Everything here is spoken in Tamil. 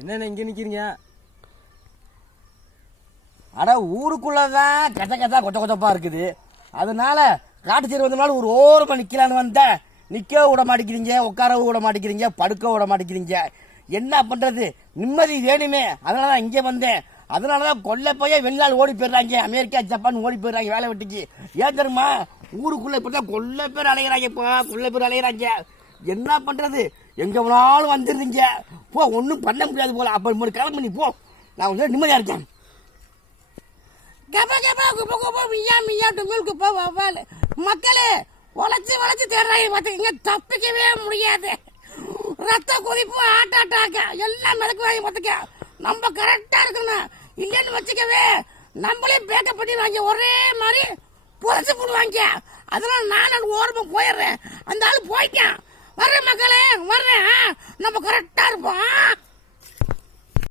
என்னென்ன இங்கே நிற்கிறீங்க? அட ஊருக்குள்ளதான் கச்சா கொச்சப்பா இருக்குது. அதனால காட்டு சீர் வந்தனால ஒரு ஓரமா நிக்கலான்னு வந்தேன். நிக்க விட மாட்டேங்கிறீங்க, உட்கார விட மாட்டேங்கிறீங்க, படுக்க விட மாட்டேங்கிறீங்க. என்ன பண்றது, நிம்மதி வேணுமே. அதனாலதான் இங்கே வந்தேன். அதனாலதான் கொல்ல போய் வெளிநாடு ஓடி போயிடுறாங்க, அமெரிக்கா ஜப்பான் ஓடி போயிடுறாங்க வேலை வெட்டிக்கு. ஏன் தெரியுமா, ஊருக்குள்ள இப்பதான் கொல்ல பேர் அலைகிறாங்கப்பா, கொல்ல பேர் அலைகிறாங்க. என்ன பண்றது, எங்க வேணாலும் வந்துருந்தீங்க. போ, ஒன்றும் பண்ண முடியாது போல. அப்ப கிளம்பி நீ போ, நான் கொஞ்சம் நிம்மதியா இருக்கேன். மக்களே உழைச்சு தேடுறாங்க பார்த்துக்கங்க, தப்பிக்கவே முடியாது. ரத்த கொதிப்பு, ஹார்ட் அட்டாக் எல்லாம் மிதக்குவாங்க பார்த்துக்க. நம்ம கரெக்டா இருக்கணும், இல்லைன்னு வச்சுக்கவே நம்மளே பேக்கப் பண்ணிடுவாங்க, ஒரே மாதிரி புதைச்சு போடுவாங்க. அதனால நான் ஓரமா போயிடுறேன். அந்த ஆள் போயிட்டேன். வர்றேன் மக்களே, வர்றேன். நம்ம கரெக்டா இருப்போம்.